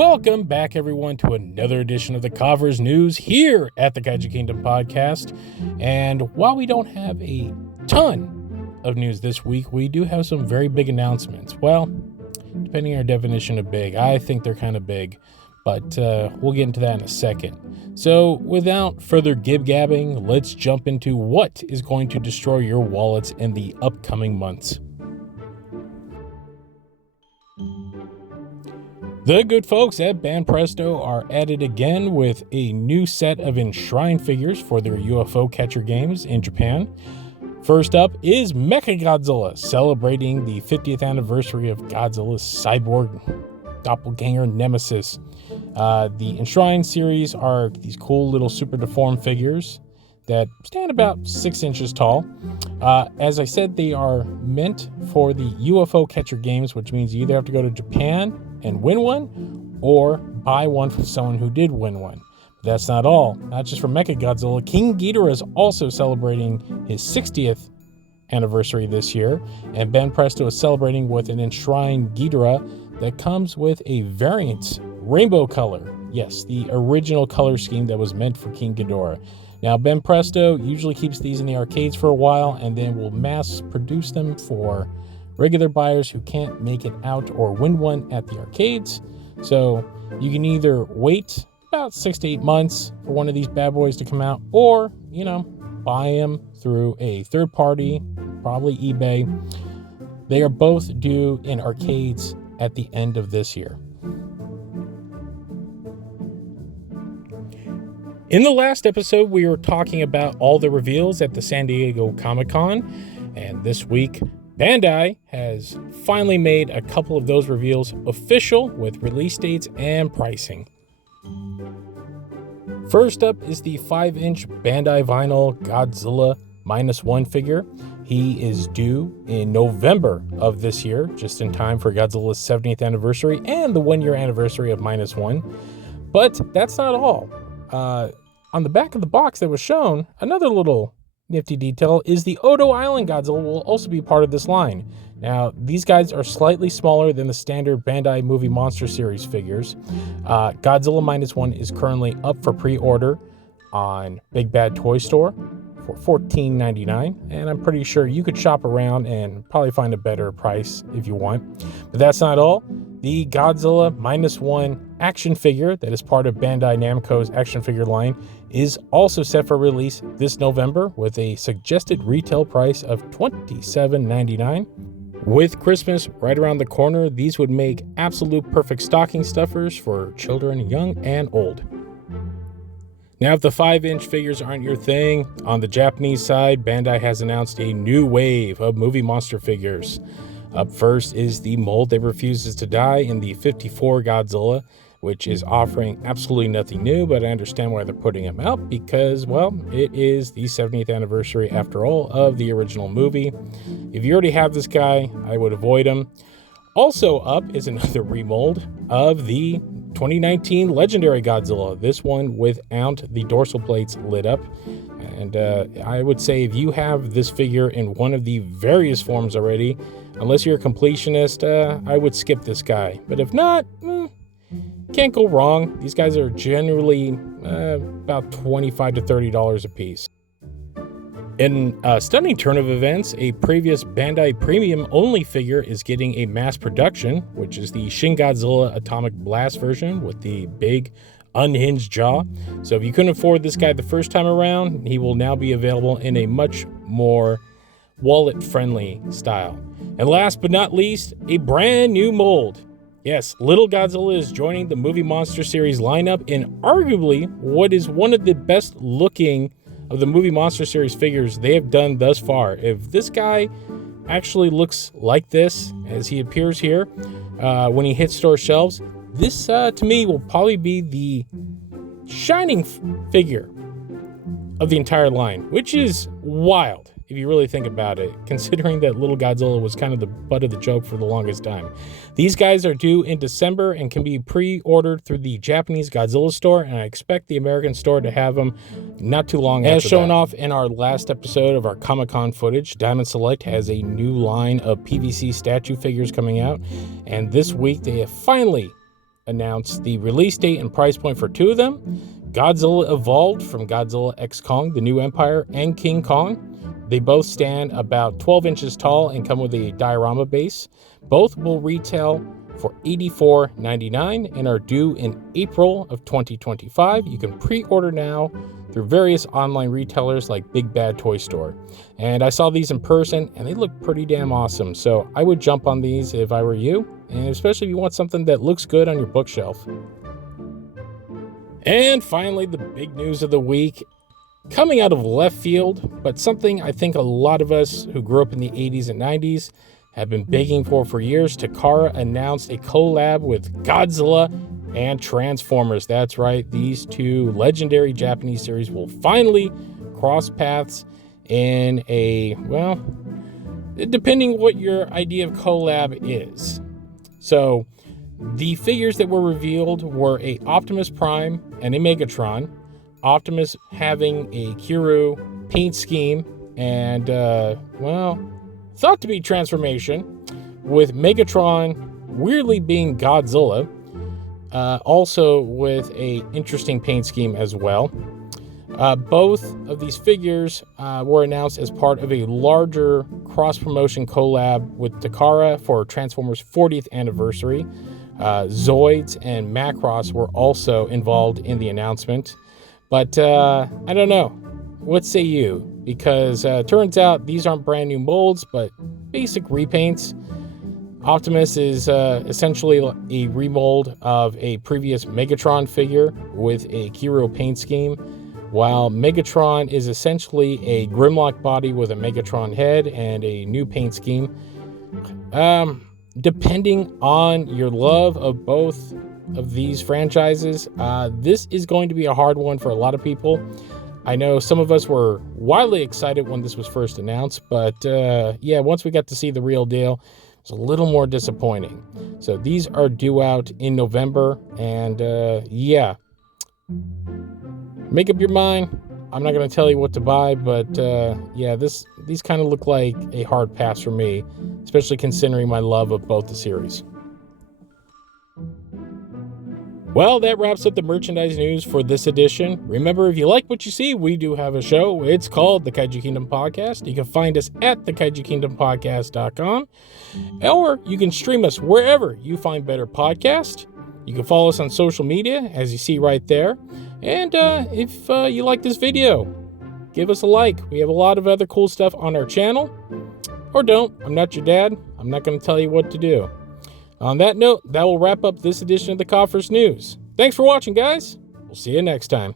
Welcome back, everyone, to another edition of the Koffers News here at the Kaiju Kingdom podcast. And while we don't have a ton of news this week, we do have some very big announcements. Well, depending on your definition of big, I think they're kind of big, but we'll get into that in a second. So without further gib-gabbing, let's jump into what is going to destroy your wallets in the upcoming months. The good folks at Banpresto are at it again with a new set of enshrined figures for their UFO catcher games in Japan. First up is Mechagodzilla, celebrating the 50th anniversary of Godzilla's cyborg doppelganger nemesis. The enshrined series are these cool little super deformed figures that stand about 6 inches tall. As I said, they are meant for the UFO catcher games, which means you either have to go to Japan and win one, or buy one from someone who did win one. But that's not all. Not just for Mechagodzilla, King Ghidorah is also celebrating his 60th anniversary this year, and Banpresto is celebrating with an enshrined Ghidorah that comes with a variant rainbow color. Yes, the original color scheme that was meant for King Ghidorah. Now, Banpresto usually keeps these in the arcades for a while and then will mass produce them for regular buyers who can't make it out or win one at the arcades. So you can either wait about 6 to 8 months for one of these bad boys to come out, or, buy them through a third party, probably eBay. They are both due in arcades at the end of this year. In the last episode, we were talking about all the reveals at the San Diego Comic-Con, and this week, Bandai has finally made a couple of those reveals official with release dates and pricing. First up is the 5-inch Bandai vinyl Godzilla -1 figure. He is due in November of this year, just in time for Godzilla's 70th anniversary and the 1-year anniversary of -1. But that's not all. On the back of the box that was shown, another little nifty detail is the Odo Island Godzilla will also be part of this line. Now, these guys are slightly smaller than the standard Bandai Movie Monster Series figures. Godzilla -1 is currently up for pre-order on Big Bad Toy Store for $14.99, and I'm pretty sure you could shop around and probably find a better price if you want. But that's not all. The Godzilla -1 action figure that is part of Bandai Namco's action figure line is also set for release this November with a suggested retail price of $27.99. With Christmas right around the corner, these would make absolute perfect stocking stuffers for children young and old. Now, if the 5-inch figures aren't your thing, on the Japanese side, Bandai has announced a new wave of movie monster figures. Up first is the mold that refuses to die in the 54 Godzilla, which is offering absolutely nothing new, but I understand why they're putting him out because, well, it is the 70th anniversary, after all, of the original movie. If you already have this guy, I would avoid him. Also up is another remold of the 2019 Legendary Godzilla, this one without the dorsal plates lit up. And I would say if you have this figure in one of the various forms already, unless you're a completionist, I would skip this guy. But if not, can't go wrong. These guys are generally about $25 to $30 a piece. In a stunning turn of events, a previous Bandai Premium only figure is getting a mass production, which is the Shin Godzilla Atomic Blast version with the big unhinged jaw. So if you couldn't afford this guy the first time around, he will now be available in a much more wallet-friendly style. And last but not least, a brand new mold. Yes, Little Godzilla is joining the Movie Monster Series lineup in arguably what is one of the best looking of the Movie Monster Series figures they have done thus far. If this guy actually looks like this as he appears here when he hits store shelves, this to me will probably be the shining figure of the entire line, which is wild if you really think about it, considering that Little Godzilla was kind of the butt of the joke for the longest time. These guys are due in December and can be pre-ordered through the Japanese Godzilla store, and I expect the American store to have them not too long after that. As shown off in our last episode of our Comic-Con footage, Diamond Select has a new line of PVC statue figures coming out, and this week they have finally announced the release date and price point for 2 of them. Godzilla Evolved from Godzilla X Kong, The New Empire, and King Kong. They both stand about 12 inches tall and come with a diorama base. Both will retail for $84.99 and are due in April of 2025. You can pre-order now through various online retailers like Big Bad Toy Store. And I saw these in person and they look pretty damn awesome. So I would jump on these if I were you, and especially if you want something that looks good on your bookshelf. And finally, the big news of the week, coming out of left field, but something I think a lot of us who grew up in the 80s and 90s have been begging for years. Takara announced a collab with Godzilla and Transformers. That's right, these 2 legendary Japanese series will finally cross paths in a, well, depending what your idea of collab is. So the figures that were revealed were a Optimus Prime and a Megatron. Optimus having a Kiryu paint scheme and, thought to be transformation, with Megatron weirdly being Godzilla, also with a interesting paint scheme as well. Both of these figures were announced as part of a larger cross-promotion collab with Takara for Transformers' 40th anniversary. Zoids and Macross were also involved in the announcement. But I don't know. What say you? Because turns out these aren't brand new molds, but basic repaints. Optimus is essentially a remold of a previous Megatron figure with a Kiryu paint scheme, while Megatron is essentially a Grimlock body with a Megatron head and a new paint scheme. Depending on your love of both of these franchises, this is going to be a hard one for a lot of people. I know some of us were wildly excited when this was first announced, but once we got to see the real deal, it's a little more disappointing. So these are due out in November, and make up your mind. I'm not going to tell you what to buy, but these kind of look like a hard pass for me, especially considering my love of both the series. Well, that wraps up the merchandise news for this edition. Remember, if you like what you see, we do have a show. It's called The Kaiju Kingdom Podcast. You can find us at thekaijukingdompodcast.com, or you can stream us wherever you find better podcasts. You can follow us on social media, as you see right there. And if you like this video, give us a like. We have a lot of other cool stuff on our channel. Or don't. I'm not your dad. I'm not going to tell you what to do. On that note, that will wrap up this edition of the Koffers News. Thanks for watching, guys. We'll see you next time.